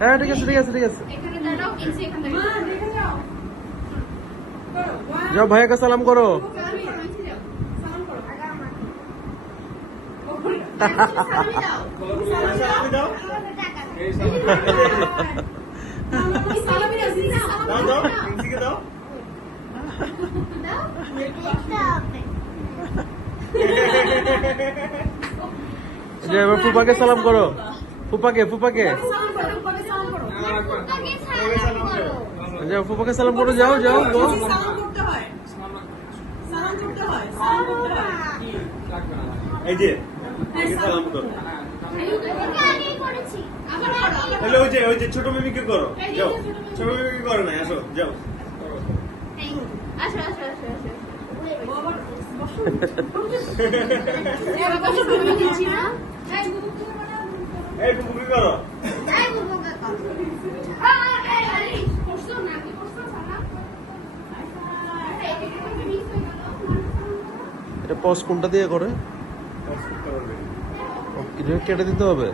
হ্যাঁ ঠিক আছে ঠিক আছে ঠিক আছে। যাও ভাইয়াকে সালাম করো। এবার ফুপাকে সালাম করো। ফুপাকে ফুপাকে যাও, ফুপাকে সালাম করো। যাও যাও যাও। এই যে সালাম করো। ওই যে ছোট বেবিকে করো। যাও, ছোট বেবিকে করো না, আসো যাও। এই বুবুকে করো। এটা পজ কোনটা দিয়ে করে? কেটে দিতে হবে।